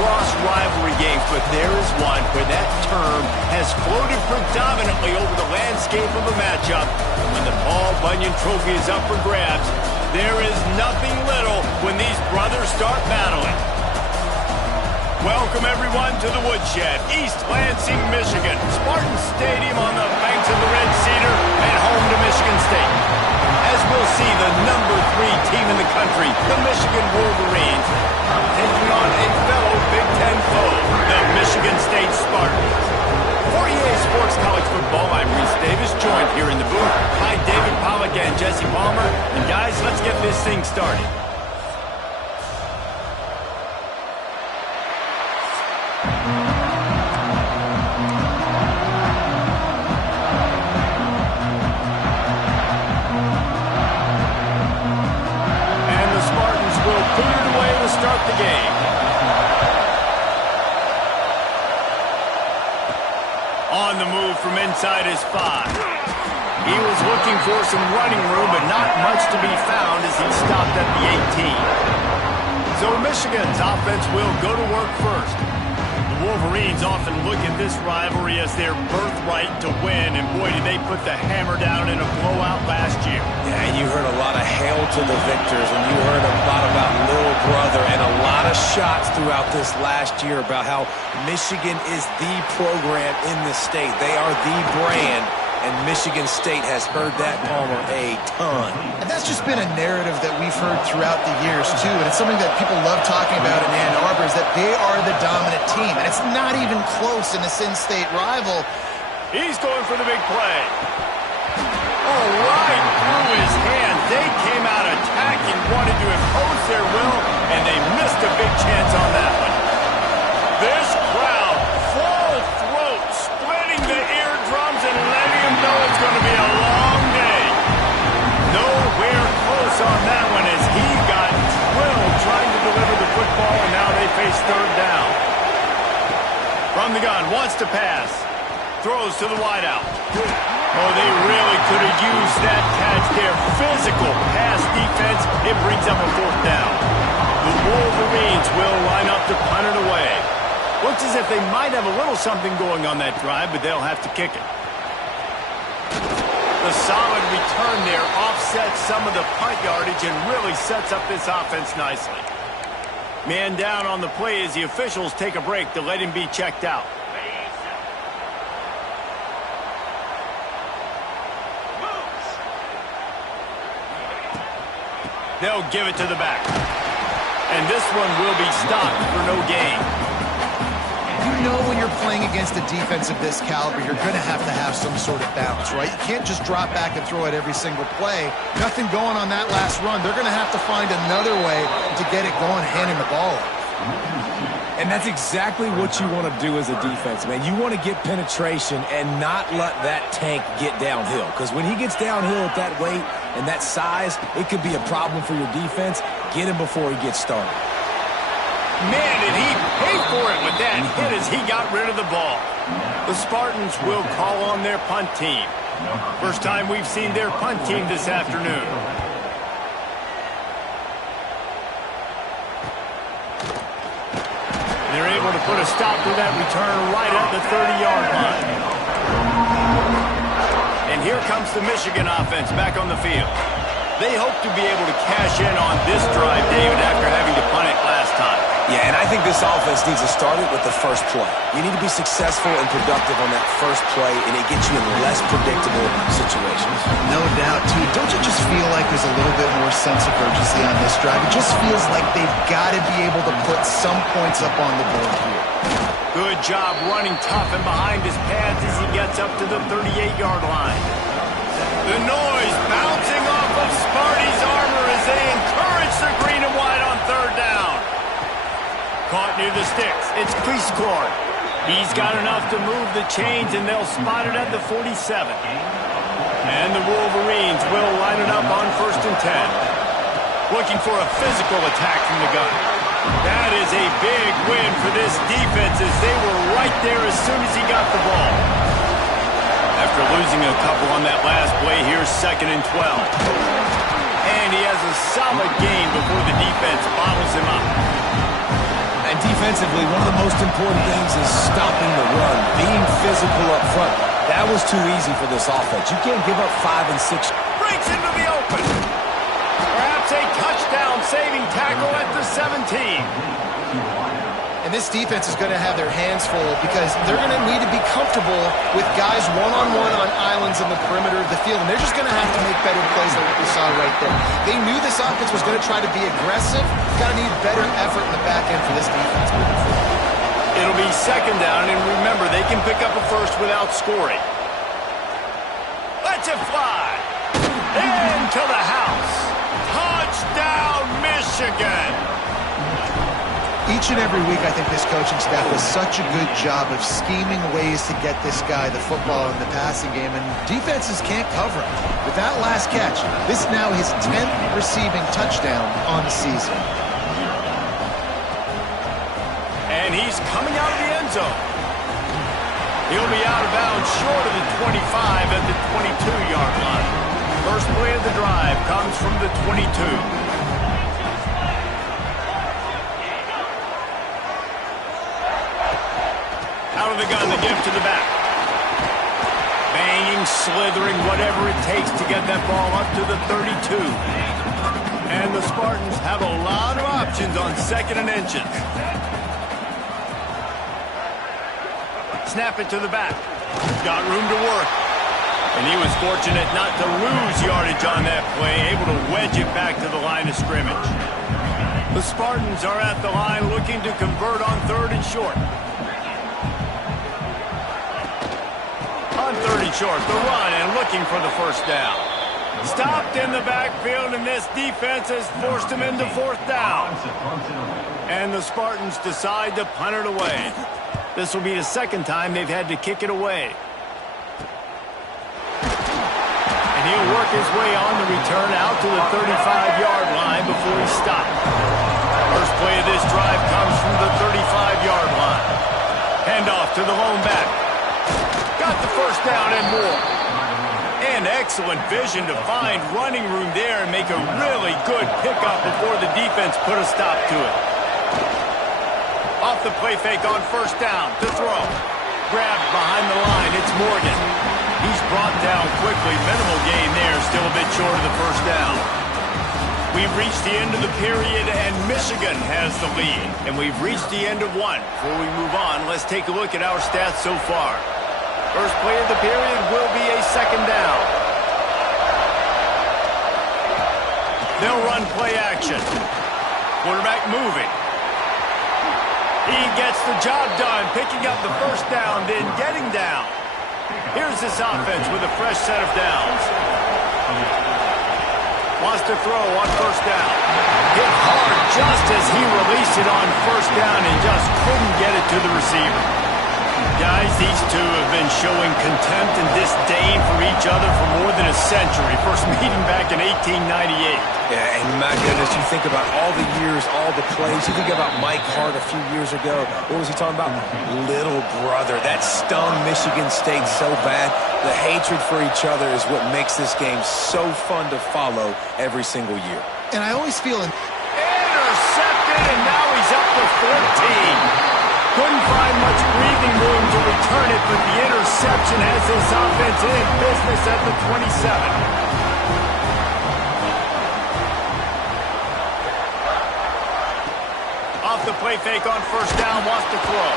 cross rivalry games, but there is one where that term has floated predominantly over the landscape of a matchup. When the Paul Bunyan Trophy is up for grabs, there is nothing little when these brothers start battling. Welcome, everyone, to the Woodshed, East Lansing, Michigan. Spartan Stadium on the banks of the Red Cedar and home to Michigan State. As we'll see, the #3 team in the country, the Michigan Wolverines, taking on a fellow Big Ten foe, the Michigan State Spartans. For EA Sports College Football, I'm Reese Davis, joined here in the booth by David Pollack and Jesse Palmer. And guys, let's get this thing started. The game. On the move from inside his 5. He was looking for some running room, but not much to be found as he stopped at the 18. So Michigan's offense will go to work first. The Wolverines often look at this rivalry as their birthright to win, and boy, did they put the hammer down in a blowout last year. Yeah, and you heard a lot of hail to the victors, and you heard a lot about little brother, and a lot of shots throughout this last year about how Michigan is the program in the state. They are the brand, and Michigan State has heard that, Palmer, a ton. And that's just been a narrative that we've heard throughout the years, too. And it's something that people love talking about in Ann Arbor is that they are the dominant team. And it's not even close in this in-state rival. He's going for the big play. Oh, right through his hand. They came out attacking, wanted to impose their will, and they missed a big chance on that one. This crowd, full throat, splitting the eardrums and letting them know it's going to be a long day. Nowhere close on that one as he got drilled trying to deliver the football, and now they face third down. From the gun, wants to pass. Throws to the wideout. Oh, they really could have used that catch there. Physical pass defense. It brings up a fourth down. The Wolverines will line up to punt it away. Looks as if they might have a little something going on that drive, but they'll have to kick it. The solid return there offsets some of the punt yardage and really sets up this offense nicely. Man down on the play as the officials take a break to let him be checked out. They'll give it to the back. And this one will be stopped for no gain. You know when you're playing against a defense of this caliber, you're going to have some sort of balance, right? You can't just drop back and throw it every single play. Nothing going on that last run. They're going to have to find another way to get it going, handing the ball off. And that's exactly what you want to do as a defense, man. You want to get penetration and not let that tank get downhill. Because when he gets downhill at that weight and that size, it could be a problem for your defense. Get him before he gets started. Man, did he pay for it with that hit as he got rid of the ball. The Spartans will call on their punt team. First time we've seen their punt team this afternoon. They're able to put a stop to that return right at the 30-yard line. And here comes the Michigan offense back on the field. They hope to be able to cash in on this drive, David, after having to punt it last time. Yeah, and I think this offense needs to start it with the first play. You need to be successful and productive on that first play, and it gets you in less predictable situations. No doubt, too. Don't you just feel like there's a little bit more sense of urgency on this drive? It just feels like they've got to be able to put some points up on the board here. Good job running tough and behind his pads as he gets up to the 38-yard line. The noise bouncing off of Sparty's armor as they encourage the green and white on third down. Caught near the sticks. It's Cleescore. He's got enough to move the chains, and they'll spot it at the 47. And the Wolverines will line it up on 1st and 10. Looking for a physical attack from the gun. That is a big win for this defense as they were right there as soon as he got the ball. After losing a couple on that last play, here's 2nd and 12. And he has a solid gain before the defense bottles him up. And defensively, one of the most important things is stopping the run, being physical up front. That was too easy for this offense. You can't give up 5 and 6. Breaks into the open. Perhaps a touchdown-saving tackle at the 17. And this defense is going to have their hands full because they're going to need to be comfortable with guys one-on-one on islands in the perimeter of the field. And they're just going to have to make better plays than what we saw right there. They knew this offense was going to try to be aggressive. Got to need better effort in the back end for this defense moving forward. It'll be second down, and remember, they can pick up a first without scoring. Let's it fly. Into the house. Touchdown, Michigan. Each and every week, I think this coaching staff does such a good job of scheming ways to get this guy the football in the passing game, and defenses can't cover him. With that last catch, this is now his 10th receiving touchdown on the season. And he's coming out of the end zone. He'll be out of bounds short of the 25 at the 22-yard line. First play of the drive comes from the 22. Out of the gun, the give to the back. Banging, slithering, whatever it takes to get that ball up to the 32. And the Spartans have a lot of options on second and inches. Snap it to the back. Got room to work. And he was fortunate not to lose yardage on that play, able to wedge it back to the line of scrimmage. The Spartans are at the line looking to convert on third and short. On third and short, the run and looking for the first down. Stopped in the backfield, and this defense has forced him into fourth down. And the Spartans decide to punt it away. This will be the second time they've had to kick it away. And he'll work his way on the return out to the 35-yard line before he stopped. First play of this drive comes from the 35-yard line. Handoff to the lone back. Got the first down and more. And excellent vision to find running room there and make a really good pickup before the defense put a stop to it. Off the play fake on first down to throw. Grabbed behind the line, it's Morgan. He's brought down quickly. Minimal gain there, still a bit short of the first down. We've reached the end of the period, and Michigan has the lead. And we've reached the end of one. Before we move on, let's take a look at our stats so far. First play of the period will be a second down. They'll run play action. Quarterback moving. He gets the job done, picking up the first down, then getting down. Here's this offense with a fresh set of downs. Wants to throw on first down. Hit hard just as he released it on first down and just couldn't get it to the receiver. Guys, these two have been showing contempt and disdain for each other for more than a century. First meeting back in 1898. Yeah, and my goodness, you think about all the years, all the plays. You think about Mike Hart a few years ago. What was he talking about? Little brother. That stung Michigan State so bad. The hatred for each other is what makes this game so fun to follow every single year. And I always feel... Intercepted, and now he's up to 14. Couldn't find much breathing room to return it, but the interception has this offense in business at the 27. Off the play fake on first down, wants to throw.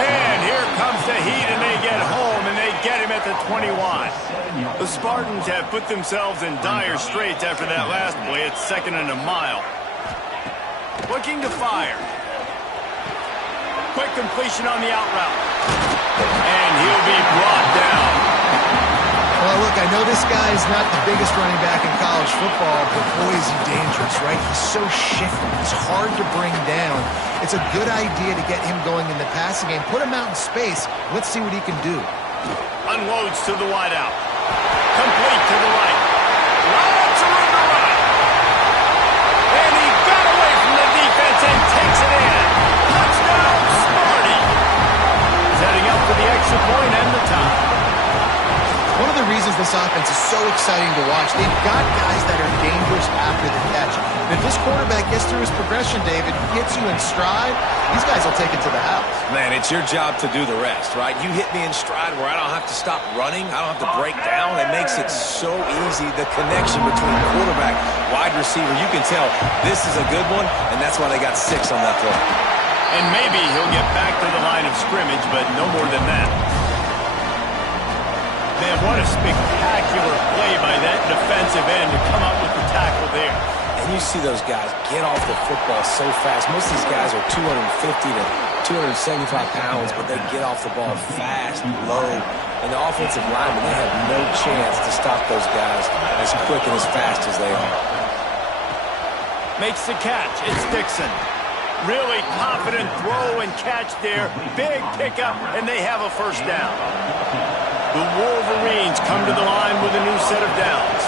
And here comes the heat, and they get home, and they get him at the 21. The Spartans have put themselves in dire straits after that last play. It's second and a mile. Looking to fire. Quick completion on the out route. And he'll be brought down. Well, look, I know this guy is not the biggest running back in college football, but boy, is he dangerous, right? He's so shifty. He's hard to bring down. It's a good idea to get him going in the passing game. Put him out in space. Let's see what he can do. Unloads to the wideout. Complete to the right. Lots of room to run. And he got away from the defense and takes it in. Touchdown, Sparty. Setting up for the extra point and the tie. One of the reasons the this offense is so exciting to watch. They've got guys that are dangerous after the catch. And if this quarterback gets through his progression, David, gets you in stride, these guys will take it to the house. Man, it's your job to do the rest, right? You hit me in stride where I don't have to stop running. I don't have to break down. It makes it so easy. The connection between quarterback, wide receiver, you can tell this is a good one, and that's why they got 6 on that play. And maybe he'll get back to the line of scrimmage, but no more than that. Man, what a spectacular play by that defensive end to come up with the tackle there. And you see those guys get off the football so fast. Most of these guys are 250 to 275 pounds, but they get off the ball fast, low. And the offensive linemen, they have no chance to stop those guys as quick and as fast as they are. Makes the catch. It's Dixon. Really confident throw and catch there. Big pickup, and they have a first down. The Wolverines come to the line with a new set of downs.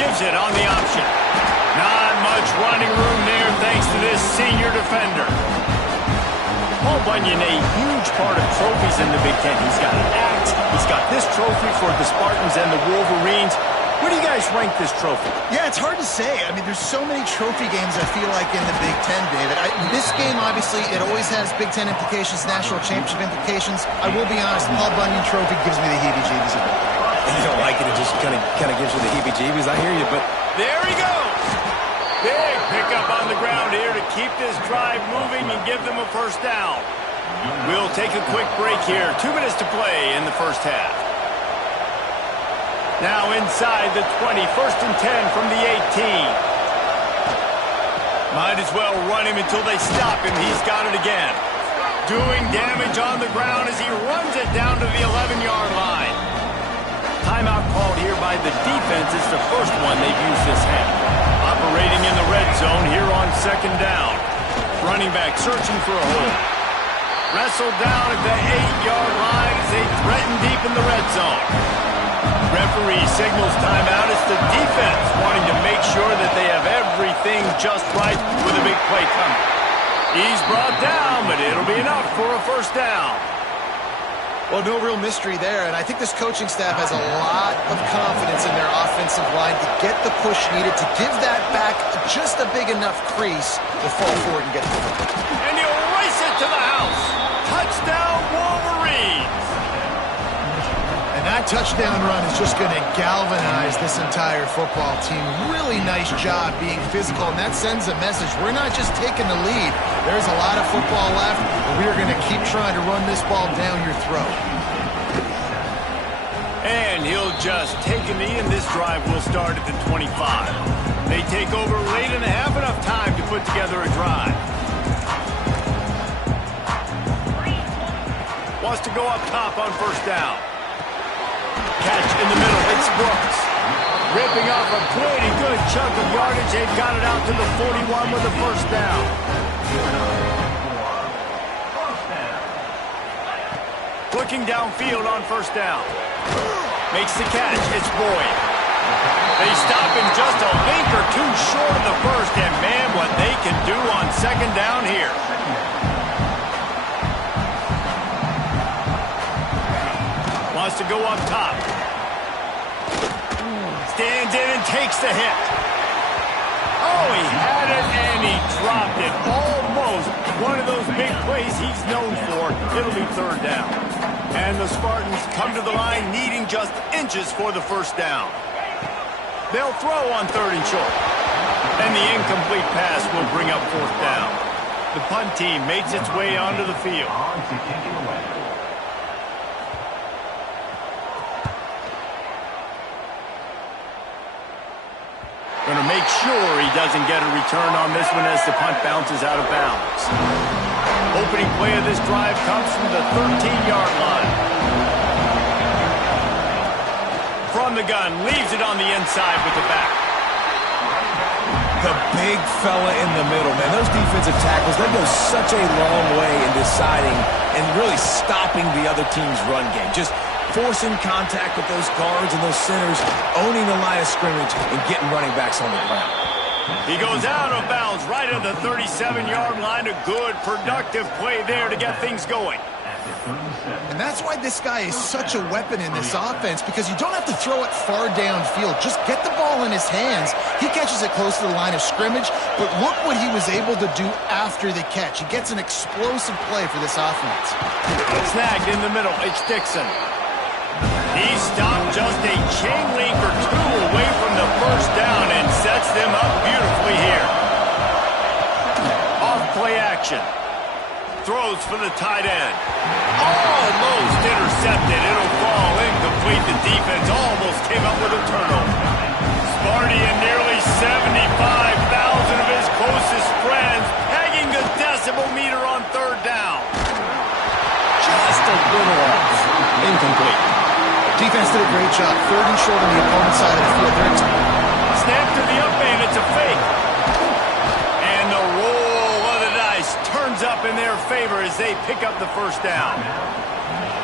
Gives it on the option. Not much running room there thanks to this senior defender. Paul Bunyan, a huge part of trophies in the Big Ten. He's got an axe. He's got this trophy for the Spartans and the Wolverines. Where do you guys rank this trophy? Yeah, it's hard to say. I mean, there's so many trophy games, I feel like, in the Big Ten, David. This game, obviously, it always has Big Ten implications, national championship implications. I will be honest, Paul Bunyan Trophy gives me the heebie-jeebies a bit. And you don't like it, it just kind of gives you the heebie-jeebies. I hear you, but... There he goes! Big pickup on the ground here to keep this drive moving and give them a first down. We'll take a quick break here. 2 minutes to play in the first half. Now inside the 20, 1st and 10 from the 18. Might as well run him until they stop him. He's got it again. Doing damage on the ground as he runs it down to the 11-yard line. Timeout called here by the defense. It's the first one they've used this half. Operating in the red zone here on 2nd down. Running back searching for a hole. Wrestled down at the 8-yard line as they threaten deep in the red zone. Referee signals timeout. It's the defense wanting to make sure that they have everything just right with a big play coming. He's brought down, but it'll be enough for a first down. Well, no real mystery there, and I think this coaching staff has a lot of confidence in their offensive line to get the push needed to give that back just a big enough crease to fall forward and get the ball. And he'll race it to the house. Touchdown, Wolverines. And that touchdown run is just going to galvanize this entire football team. Really nice job being physical, and that sends a message. We're not just taking the lead. There's a lot of football left, and we are going to keep trying to run this ball down your throat. And he'll just take a knee, and this drive will start at the 25. They take over late in the half, enough time to put together a drive. Wants to go up top on 1st down. Catch in the middle. It's Brooks. Ripping off a pretty good chunk of yardage. They've got it out to the 41 with a first down. Looking downfield on 1st down. Makes the catch. It's Boyd. They stop him just a link or two short of the first. And, man, what they can do on 2nd down here. Wants to go up top. Stands in and takes the hit. Oh, he had it and he dropped it. Almost one of those big plays he's known for. It'll be 3rd down. And the Spartans come to the line needing just inches for the first down. They'll throw on 3rd and short. And the incomplete pass will bring up 4th down. The punt team makes its way onto the field. Going to make sure he doesn't get a return on this one as the punt bounces out of bounds. Opening play of this drive comes from the 13-yard line. From the gun, leaves it on the inside with the back. The big fella in the middle, man. Those defensive tackles, they go such a long way in deciding and really stopping the other team's run game. Just forcing contact with those guards and those centers, owning the line of scrimmage, and getting running backs on the ground. He goes out of bounds right at the 37-yard line. A good, productive play there to get things going. And that's why this guy is such a weapon in this offense, because you don't have to throw it far downfield. Just get the ball in his hands. He catches it close to the line of scrimmage, but look what he was able to do after the catch. He gets an explosive play for this offense. Snagged in the middle. It's Dixon. He stopped just a chain link or two away from the first down and sets them up beautifully here. Off play action. Throws for the tight end. Almost intercepted. It'll fall incomplete. The defense almost came up with a turnover. Sparty and nearly 75,000 of his closest friends pegging the decibel meter on third down. Just a little off. Incomplete. Defense did a great job. Third and short on the opponent's side of the field. Snap to the up man. It's a fake. And the roll of the dice turns up in their favor as they pick up the first down.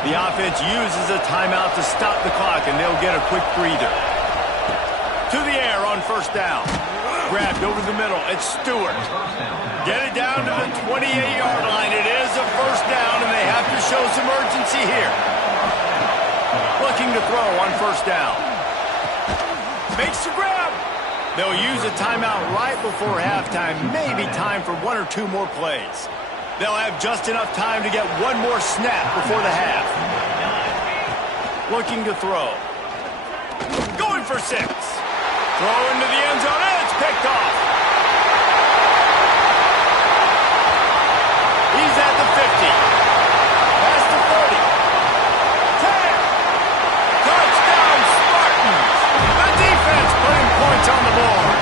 The offense uses a timeout to stop the clock, and they'll get a quick breather. To the air on first down. Grabbed over the middle. It's Stewart. Get it down to the 28-yard line. It is a first down, and they have to show some urgency here. Looking to throw on first down. Makes the grab. They'll use a timeout right before halftime. Maybe time for one or two more plays. They'll have just enough time to get one more snap before the half. Looking to throw. Going for 6. Throw into the end zone, and it's picked off. He's at the 50. Past the 40. 10. Touchdown, Spartans. The defense putting points on the board.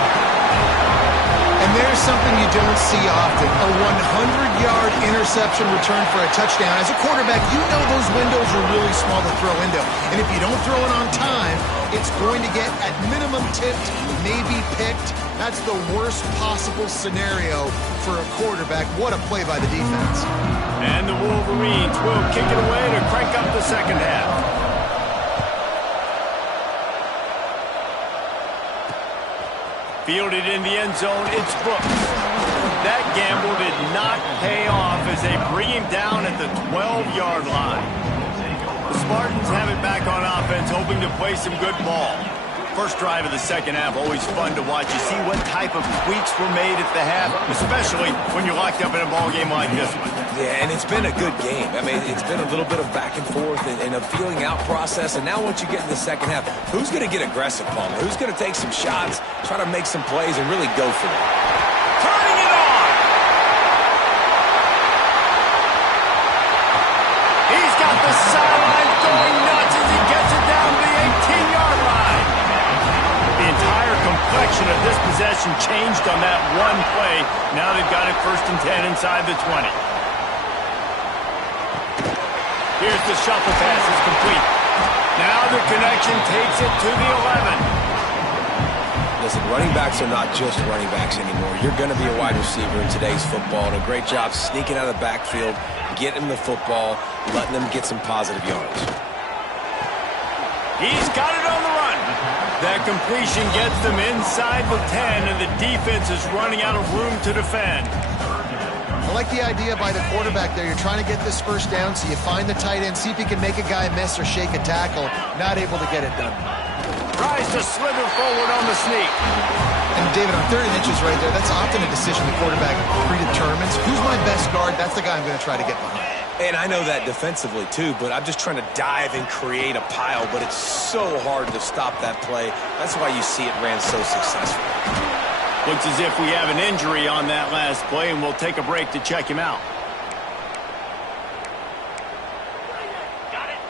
And there's something you don't see often, a 100-yard interception return for a touchdown. As a quarterback, you know those windows are really small to throw into. And if you don't throw it on time, it's going to get, at minimum, tipped, maybe picked. That's the worst possible scenario for a quarterback. What a play by the defense. And the Wolverines will kick it away to crank up the second half. Fielded in the end zone, it's Brooks. That gamble did not pay off as they bring him down at the 12-yard line. The Spartans have it back on offense, hoping to play some good ball. First drive of the second half, always fun to watch. You see what type of tweaks were made at the half, especially when you're locked up in a ball game like this one. Yeah, and it's been a good game. I mean, it's been a little bit of back and forth and a feeling out process. And now once you get in the second half, who's going to get aggressive, Palmer? Who's going to take some shots, try to make some plays, and really go for it? Turning it on! He's got the sideline going nuts as he gets it down to the 18-yard line. The entire complexion of this possession changed on that one play. Now they've got it 1st and 10 inside the 20. Here's the shuffle pass. It's complete. Now the connection takes it to the 11. Listen, running backs are not just running backs anymore. You're going to be a wide receiver in today's football. And a great job sneaking out of the backfield, getting the football, letting them get some positive yards. He's got it on the run. That completion gets them inside the 10, and the defense is running out of room to defend. I like the idea by the quarterback there. You're trying to get this first down, so you find the tight end, see if he can make a guy miss or shake a tackle. Not able to get it done. Tries to slither forward on the sneak. And David, on 30 inches right there, that's often a decision the quarterback predetermines. Who's my best guard? That's the guy I'm going to try to get behind. And I know that defensively, too, but I'm just trying to dive and create a pile, but it's so hard to stop that play. That's why you see it ran so successfully. Looks as if we have an injury on that last play, and we'll take a break to check him out.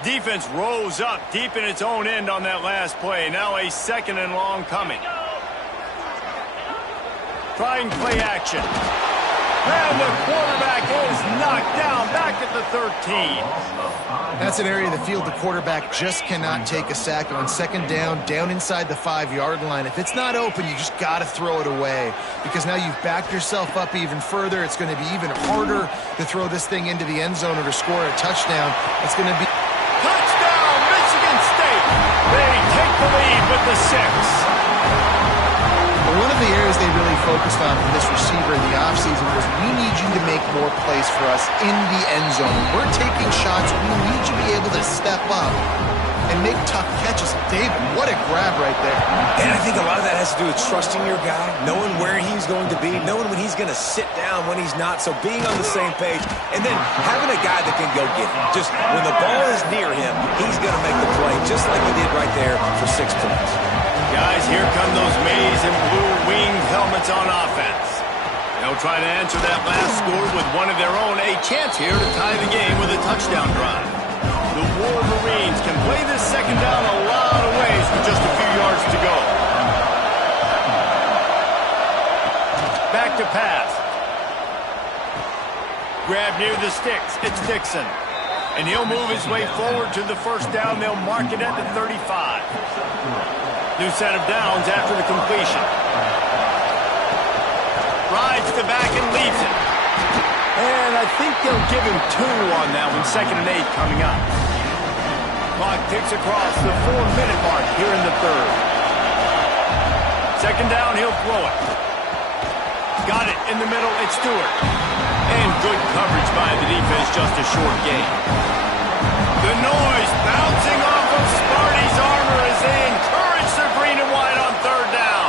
Defense rose up deep in its own end on that last play. Now a 2nd and long coming. Trying play action. And the quarterback is knocked down back at the 13. That's an area of the field the quarterback just cannot take a sack on. 2nd down inside the 5-yard line. If it's not open, you just got to throw it away, because now you've backed yourself up even further. It's going to be even harder to throw this thing into the end zone or to score a touchdown. It's going to be... Touchdown, Michigan State! They take the lead with the 6. But one of the areas they really focused on for this receiver in the offseason was, we need you to make more plays for us in the end zone. We're taking shots. We need you to be able to step up and make tough catches. David, what a grab right there. And I think a lot of that has to do with trusting your guy, knowing where he's going to be, knowing when he's going to sit down, when he's not. So being on the same page, and then having a guy that can go get him. Just when the ball is near him, he's going to make the play, just like he did right there for 6 points. Guys, here come those maize and blue winged helmets on offense. They'll try to answer that last score with one of their own. A chance here to tie the game with a touchdown drive. The Wolverines can play this second down a lot of ways with just a few yards to go. Back to pass. Grab near the sticks. It's Dixon. And he'll move his way forward to the first down. They'll mark it at the 35. New set of downs after the completion. Rides the back and leaves it. And I think they'll give him 2 on that one. 2nd and 8 coming up. Clock ticks across the 4-minute mark here in the 3rd. 2nd down, he'll throw it. Got it in the middle, it's Stewart. And good coverage by the defense, just a short gain. The noise bouncing off of Sparty's armor as they encourage the green and white on 3rd down.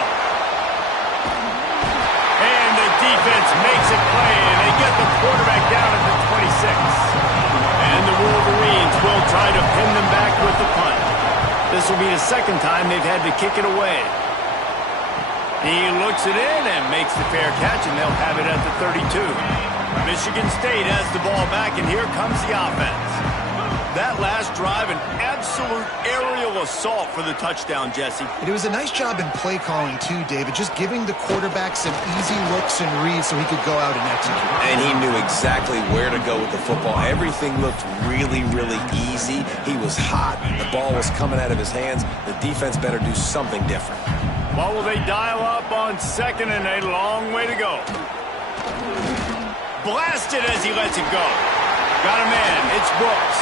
And the defense makes it play, and they get the quarterback down at the 26. And the Wolverines will try to pin them back with the punt. This will be the 2nd time they've had to kick it away. He looks it in and makes the fair catch, and they'll have it at the 32. Michigan State has the ball back, and here comes the offense. That last drive, an absolute aerial assault for the touchdown, Jesse. It was a nice job in play calling, too, David, just giving the quarterback some easy looks and reads so he could go out and execute. And he knew exactly where to go with the football. Everything looked really, really easy. He was hot. The ball was coming out of his hands. The defense better do something different. What will they dial up on 2nd and a long way to go? Blasted as he lets it go. Got a man. It's Brooks.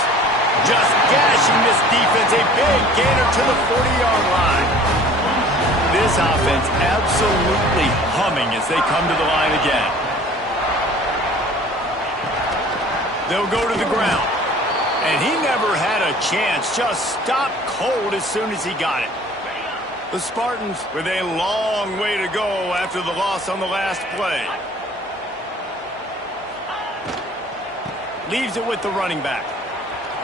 Just gashing this defense. A big gainer to the 40-yard line. This offense absolutely humming as they come to the line again. They'll go to the ground. And he never had a chance. Just stopped cold as soon as he got it. The Spartans with a long way to go after the loss on the last play. Leaves it with the running back.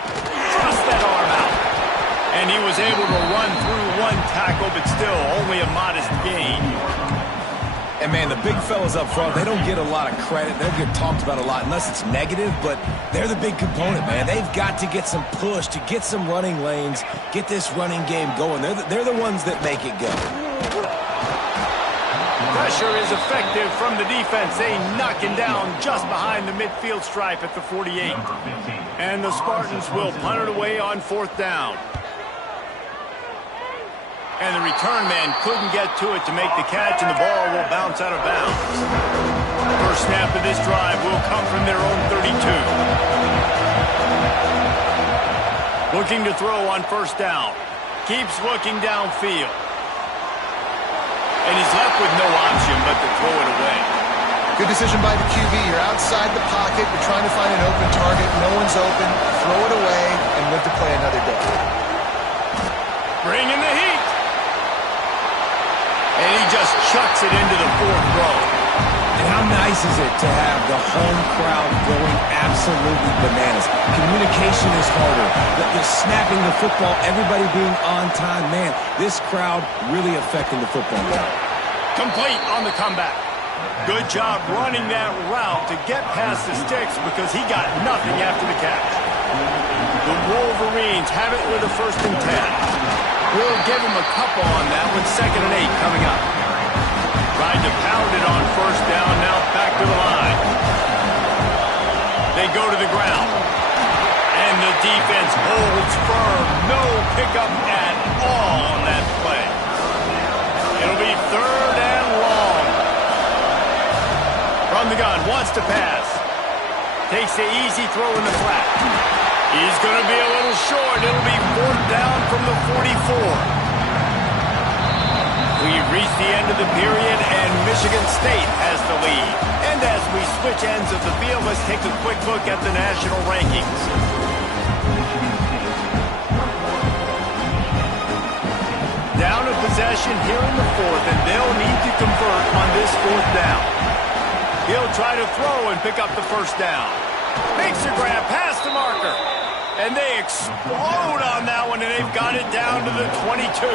Thrust that arm out. And he was able to run through 1 tackle, but still only a modest gain. And, man, the big fellas up front, they don't get a lot of credit. They don't get talked about a lot unless it's negative, but they're the big component, man. They've got to get some push, to get some running lanes, get this running game going. They're the ones that make it go. Pressure is effective from the defense. They knock him down just behind the midfield stripe at the 48. And the Spartans will punt it away on 4th down. And the return man couldn't get to it to make the catch, and the ball will bounce out of bounds. First snap of this drive will come from their own 32. Looking to throw on 1st down. Keeps looking downfield. And he's left with no option but to throw it away. Good decision by the QB. You're outside the pocket. You're trying to find an open target. No one's open. Throw it away and live to play another day. Bring in the heat. And he just chucks it into the 4th row. And how nice is it to have the home crowd going absolutely bananas? Communication is harder. The snapping the football, everybody being on time. Man, this crowd really affecting the football game. Complete on the comeback. Good job running that route to get past the sticks because he got nothing after the catch. The Wolverines have it with a 1st and 10. We'll give him a couple on that with 2nd and 8 coming up. Tried to pound it on 1st down, now back to the line. They go to the ground. And the defense holds firm. No pickup at all on that play. It'll be 3rd and long. From the gun, wants to pass. Takes the easy throw in the flat. He's going to be a little short. It'll be 4th down from the 44. We've reached the end of the period, and Michigan State has the lead. And as we switch ends of the field, let's take a quick look at the national rankings. Down a possession here in the fourth, and they'll need to convert on this fourth down. He'll try to throw and pick up the first down. Makes a grab past the marker. And they explode on that one, and they've got it down to the 22.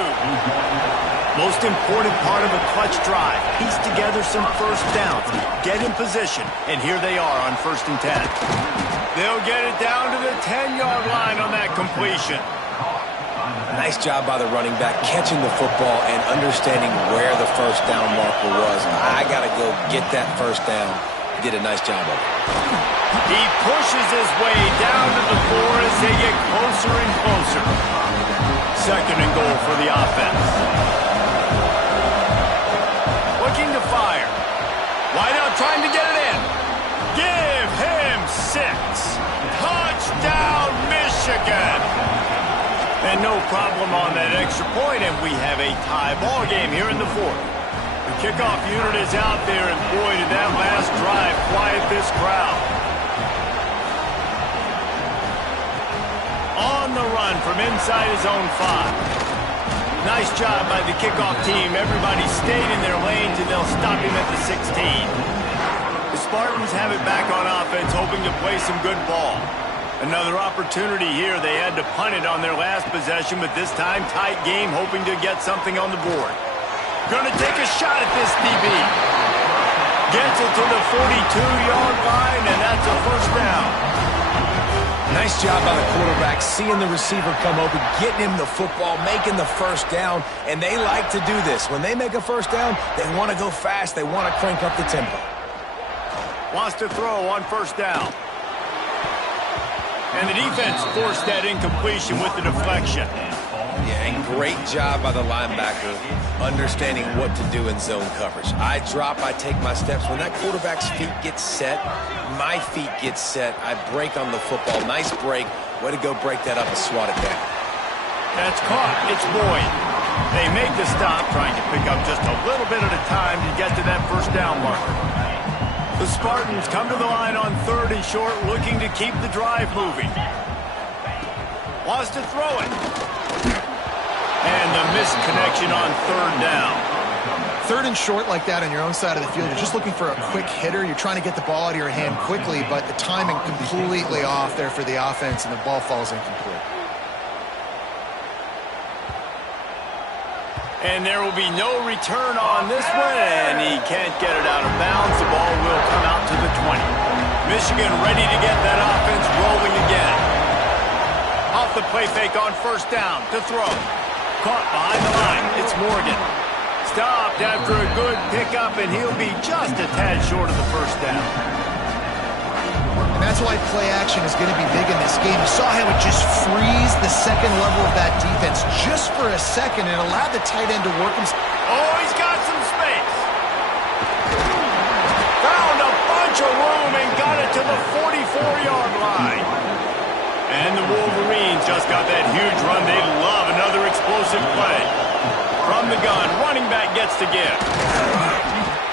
Most important part of a clutch drive. Piece together some first downs. Get in position, and here they are on 1st and 10. They'll get it down to the 10-yard line on that completion. Nice job by the running back catching the football and understanding where the first down marker was. I got to go get that first down. He did a nice job of it. He pushes his way down to the 4 as they get closer and closer. 2nd and goal for the offense. Looking to fire. Wide out trying to get it in. Give him 6. Touchdown, Michigan. And no problem on that extra point, and we have a tie ball game here in the 4th. The kickoff unit is out there, and boy, did that last drive quiet this crowd. On the run from inside his own 5. Nice job by the kickoff team. Everybody stayed in their lanes, and they'll stop him at the 16. The Spartans have it back on offense, hoping to play some good ball. Another opportunity here. They had to punt it on their last possession, but this time tight game, hoping to get something on the board. Going to take a shot at this DB. Gets it to the 42-yard line, and that's a first down. Nice job by the quarterback, seeing the receiver come open, getting him the football, making the first down, and they like to do this. When they make a first down, they want to go fast. They want to crank up the tempo. Wants to throw on first down. And the defense forced that incompletion with the deflection. Yeah, and great job by the linebacker understanding what to do in zone coverage. I drop, I take my steps. When that quarterback's feet get set, my feet get set. I break on the football. Nice break. Way to go break that up and swat it down. That's caught. It's Boyd. They make the stop, trying to pick up just a little bit at a time to get to that first down marker. The Spartans come to the line on 3rd and short, looking to keep the drive moving. Wants to throw it. And the missed connection on 3rd down. 3rd and short like that on your own side of the field, you're just looking for a quick hitter. You're trying to get the ball out of your hand quickly, but the timing completely off there for the offense, and the ball falls incomplete. And there will be no return on this one, and he can't get it out of bounds. The ball will come out to the 20. Michigan ready to get that offense rolling again. Off the play fake on first down to throw. Caught behind the line. It's Morgan. Stopped after a good pickup, and he'll be just a tad short of the first down. And that's why play action is going to be big in this game. You saw how it just freeze the second level of that defense just for a second and allowed the tight end to work himself. Oh, he's got some space. Found a bunch of room and got it to the 44-yard line. And the Wolverines just got that huge run. They love another explosive play. From the gun, running back gets to give.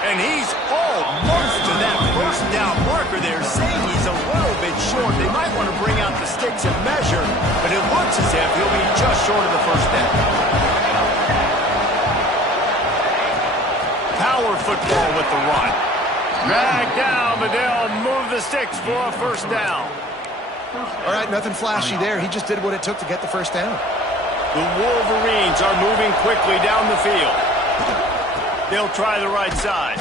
And he's almost to that first down marker there, saying he's a little bit short. They might want to bring out the sticks and measure, but it looks as if he'll be just short of the first down. Power football with the run. Drag down, but they'll move the sticks for a first down. All right, nothing flashy there. He just did what it took to get the first down. The Wolverines are moving quickly down the field. They'll try the right side.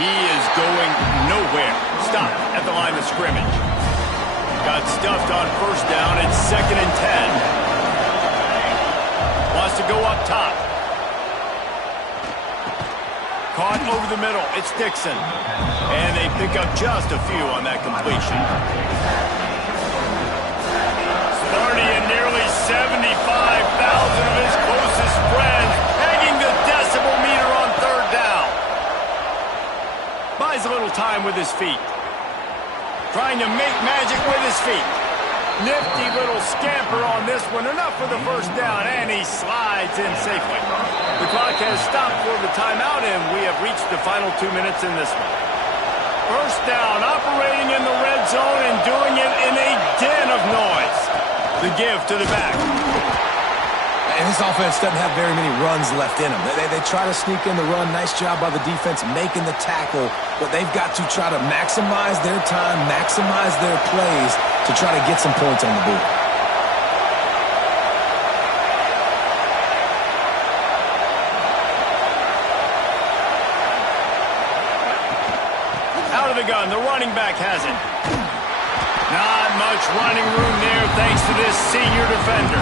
He is going nowhere. Stopped at the line of scrimmage. Got stuffed on first down. It's 2nd and 10. Wants to go up top. Caught over the middle. It's Dixon. And they pick up just a few on that completion. Sparty and nearly 75,000 of his closest friends hanging the decibel meter on 3rd down. Buys a little time with his feet. Trying to make magic with his feet. Nifty little scamper on this one. Enough for the first down, and he slides in safely. The clock has stopped for the timeout, and we have reached the final 2 minutes in this one. First down, operating in the red zone and doing it in a den of noise. The give to the back. And this offense doesn't have very many runs left in them. They try to sneak in the run. Nice job by the defense making the tackle. But they've got to try to maximize their time, maximize their plays to try to get some points on the board. Out of the gun, the running back has it. Not much running room there thanks to this senior defender.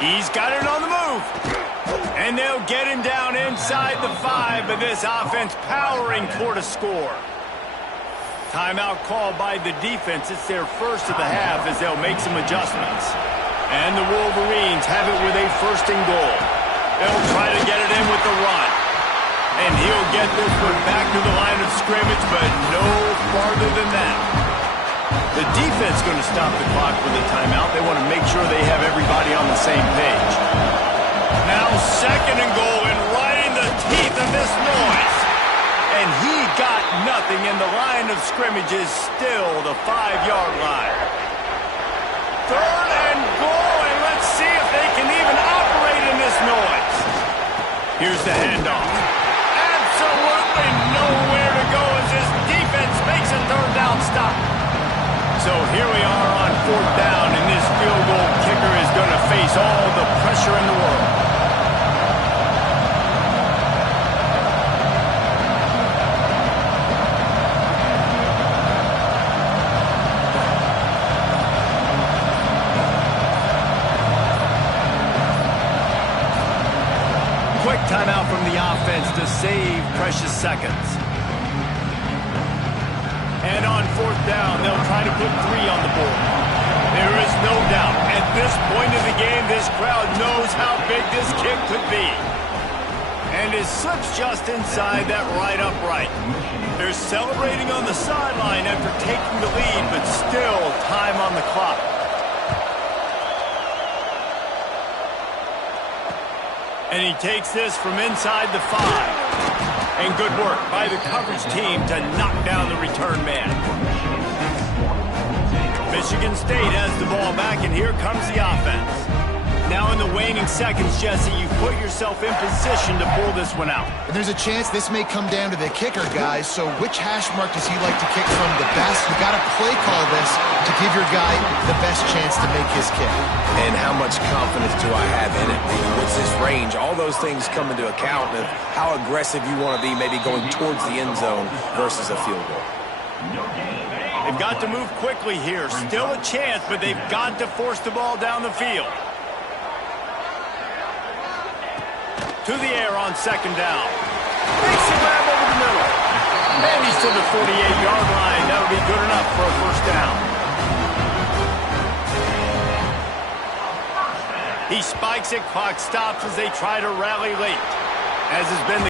He's got it on the move. And they'll get him down inside the 5, but this offense powering toward a score. Timeout called by the defense. It's their first of the half as they'll make some adjustments. And the Wolverines have it with a first and goal. They'll try to get it in with the run. And he'll get this one back to the line of scrimmage, but no farther than that. The defense is going to stop the clock with a timeout. They want to make sure they have everybody on the same page. Now second and goal, and right in the teeth of this noise. And he got nothing, and the line of scrimmage is still the 5-yard line. Third and goal, and let's see if they can even operate in this noise. Here's the handoff. Absolutely nowhere to go as this defense makes a third down stop. So here we are on fourth down, and this field goal kicker is going to face all the pressure in the world. Quick timeout from the offense to save precious seconds. And on fourth down, they'll try to put 3 on the board. There is no doubt, at this point of the game, this crowd knows how big this kick could be. And is slips just inside that right upright. They're celebrating on the sideline after taking the lead, but still time on the clock. And he takes this from inside the 5. And good work by the coverage team to knock down the return man. Michigan State has the ball back, and here comes the offense. Now in the waning seconds, Jesse, you put yourself in position to pull this one out. And there's a chance this may come down to the kicker, guys. So which hash mark does he like to kick from the best? You got to play call this to give your guy the best chance to make his kick. And how much confidence do I have in it? What's this range? All those things come into account of how aggressive you want to be, maybe going towards the end zone versus a field goal. They've got to move quickly here. Still a chance, but they've got to force the ball down the field. To the air on second down. Makes a grab over the middle. And he's to the 48-yard line. That'll be good enough for a first down. He spikes it. Clock stops as they try to rally late. As has been the